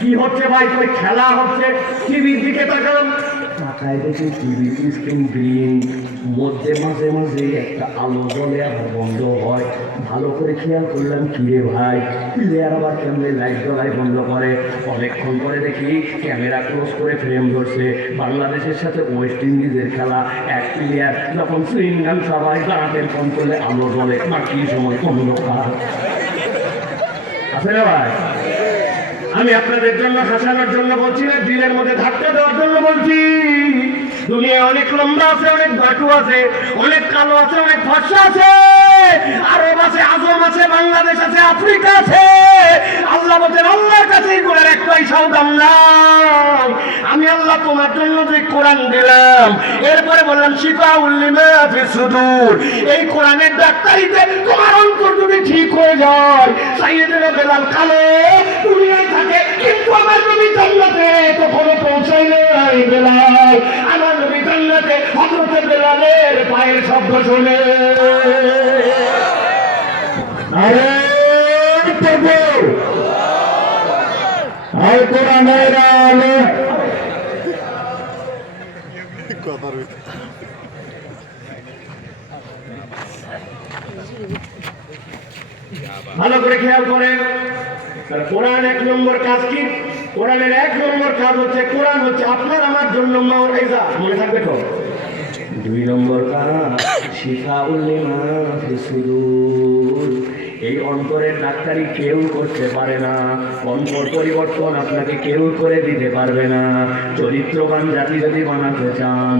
কি হচ্ছে ভাই? কই খেলা হচ্ছে, টিভির দিকে তাকালাম, তাকায় দেখি টিভির স্ক্রিন গ্রিন, মধ্যে মাঝে মাঝে একটা আলো জ্বলে আবার বন্ধ হয়। ভালো করে খেয়াল করলাম, কিরে ভাই প্লেয়ার আবার কেমনে লাইট জ্বলায় বন্ধ করে। অনেকক্ষণ পরে দেখি ক্যামেরা ক্লোজ করে ফ্রেম ধরছে, বাংলাদেশের সাথে ওয়েস্ট ইন্ডিজের খেলা। এক প্লেয়ার যখন সুইংগাম সবাই দাঁড়াতেন ফোন করলে আলো জ্বলে, বাকি সময় অন্ধকার। আছে না ভাই? আমি আপনাদের জন্য হাসানোর জন্য বলছি না, দিলের মধ্যে ধাক্কা দেওয়ার জন্য বলছি। দুনিয়া অনেক লম্বা আছে, অনেক বাটু আছে, অনেক কালো আছে, অনেক ফর্সা আছে, আরব আছে, আজম আছে, বাংলাদেশ আছে, আফ্রিকা আছে। আল্লাহ বলছেন আল্লাহর কাছে এগুলোর একটাই সন্তান নাম, আমি আল্লাহ তোমার জন্য যে কোরআন দিলাম। এরপরে বললাম শিফাউল লিমা ফিস সুদূর, এই কোরআনের ডাক্তারিতে তোমার অন্তর যদি ঠিক হয়ে যায়। সাইয়েদনা বেলাল কালো দুনিয়ায় থাকে, কিন্তু আমার নবী জান্নাতে কখনো পৌঁছায় নাই। বেলাল, আমার নবী জান্নাতে হযরত বেলালের পায়ের শব্দ শুনে আরে তাকবীর, আল কোরআনের আলো। ভালো করে খেয়াল করেন, কোরআন এক নম্বর কাজ কি? কোরআনের এক নম্বর কাজ হচ্ছে, কোরআন হচ্ছে আপনার আমার জন্য মাউইজা, মনে থাকবে তো। দুই নম্বর কাজ শিফাউল লিমা ফিস সুদূর, এই অন্তরের ডাক্তারি কেউ করতে পারে না। অন্তর পরিবর্তন আপনাকে কেউ করে দিতে পারবে না। চরিত্রবান জাতি যদি বানাতে চান,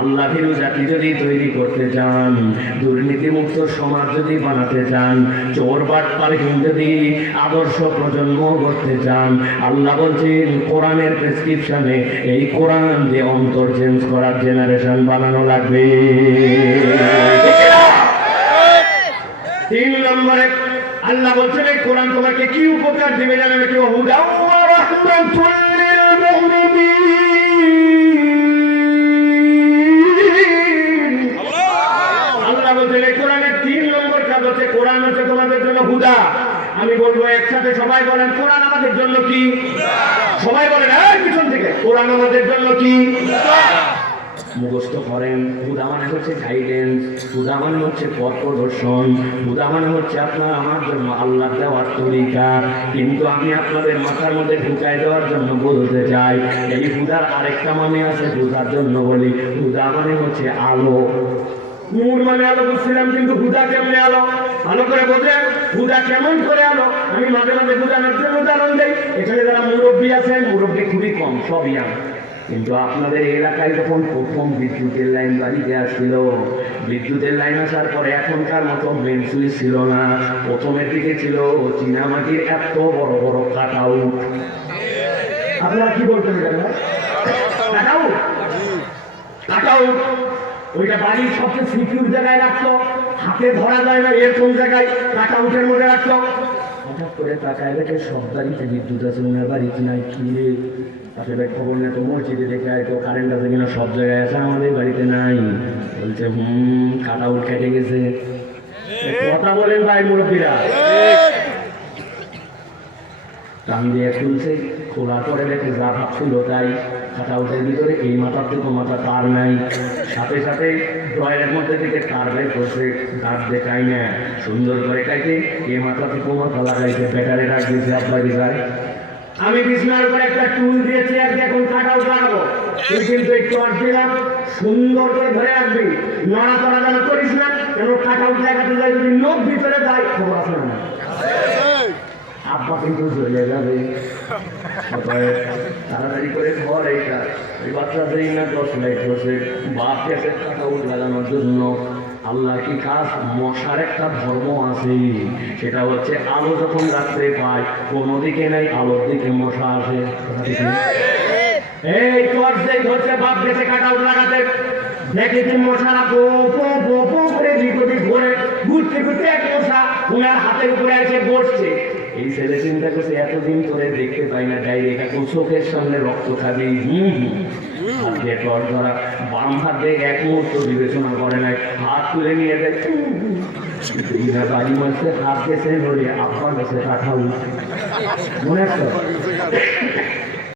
আল্লাহ ভীরু জাতি যদি তৈরি করতে চান, দুর্নীতিমুক্ত সমাজ যদি বানাতে চান, চোর বাটপারহীন যদি আদর্শ প্রজন্ম করতে চান, আল্লাহ বলছেন কোরআনের প্রেসক্রিপশনে এই কোরআন দিয়ে অন্তর চেঞ্জ করার জেনারেশন বানানো লাগবে। তিন নম্বরে আল্লাহ বলছেন এই কোরআন তোমাকে কি উপকার দিবে জানেন? কি হুদা ওয়া রাহমাতুল লিল মুমিনিন। আল্লাহ বলছেন এই কোরআনের তিন নম্বর কাজ হচ্ছে, কোরআন হচ্ছে তোমাদের জন্য হুদা। আমি বলবো একসাথে সবাই বলেন, কোরআন আমাদের জন্য কি? সবাই বলেন এই পিছন থেকে, কোরআন আমাদের জন্য কি? মুখস্থ করেন। হুদা মানে হচ্ছে গাইডেন্স, হুদা মানে হচ্ছে পথ প্রদর্শন, হুদা মানে হচ্ছে আপনার আমার জন্য আল্লাহ দেওয়ার তরিকা। কিন্তু আমি আপনাদের মাথার মধ্যে ঢুকাই দেওয়ার জন্য বলতে চাই, এই হুদার আরেকটা মানে আছে, হুদার জন্য বলি, হুদা মানে হচ্ছে আলো। নূর মানে আলো বুঝছিলাম, কিন্তু হুদা কেমনে আলো? ভালো করে বোঝেন, হুদা কেমন করে আলো? আমি মাঝে মাঝে বোঝানোর জন্য উদাহরণ দেই। এখানে যারা মুরব্বী আছেন, মুরব্বী খুবই কম, সবই আমি। কিন্তু আপনাদের এলাকায় যখন প্রথম বিদ্যুতের লাইন বাড়িতে আসছিল, বিদ্যুতের লাইন আসার পরে এখনকার মতো মেন সুইচ ছিল না। প্রথমের দিকে ছিল চীনামাটির এত বড় বড় কাটআউট। আপনারা কি বলতেন? Cutout, cutout. ওইটা বাড়ির সবচেয়ে সিকিউর জায়গায় রাখতো, হাতে ধরা যায় না এরকম জায়গায় কাটআউটের মধ্যে রাখতো। হঠাৎ করে তাকায় দেখে সব বাড়িতে বিদ্যুৎ আছে, ওনার বাড়িতে নাই। কি রে, আসলে খবর নেই তো, মসজিদে দেখে তো কারেন্ট আছে কিনা, সব জায়গায় আছে, আমাদের বাড়িতে নাই। বলছে কাটআউট কেটে গেছে। কথা বলেন ভাই মুরব্বীরা। টান দিয়ে খুলছে, খোলার পরে দেখে যা ভাবছিল তাই। কাটআউটের ভিতরে এই মাথার থেকে মাথা তার নাই। সাথে সাথে ড্রয়ারের মধ্যে থেকে তার বের করছে, দাঁত দেখাই না, সুন্দর করে কাইতে এই মাথা থেকে মাথা লাগাইছে, ব্যাটারে রাখ দিয়েছে আপনার যায়। আমি বিছনার উপর একটা টুল দিয়েছি, আর এখন কাটআউট লাগাবো, তুই কিন্তু একটু আর দিলাম, সুন্দর করে ধরে রাখবি, নড়াচড়া যেন করিস না, কেন কাটআউট লাগাতে যায় যদি লোক ভিতরে যায়, খবর আছে না? আব্বা কিন্তু চলে যাবে। তাড়াতাড়ি করে ঘর এইটা, ওই বাচ্চা দেই না 10 লাইট বসে বাপ গেছে কাটআউট লাগানোর জন্য। আল্লাহ কি কাজ? মশার একটা ধর্ম আছে, সেটা হচ্ছে আলো যখন রাত্রে পায়, কোনো দিকে নাই, আলোর দিকে মশা আসে। এই টর্চ দেই ধরছে, বাপ গেছে কাটআউট লাগাতে, দেখেছি মশারা পো পো পো পো করে দিকে ঘুরে ঘুরতে ঘুরতে এক মশা উনার হাতের উপরে এসে বসছে। এই ছেলে চিন্তা করছে এতদিন ধরে দেখতে পাই না, ডাইরেক্ট এখন চোখের সামনে রক্ত খাবি। আর যে তোর ধরা বাম হাত দিয়ে এক মুহূর্ত বিবেচনা করে নাই, হাত তুলে নিয়ে দেখ বাড়ি মধ্যে হাত গেছে ধরে আপনার কাছে রাখা মনে আছে।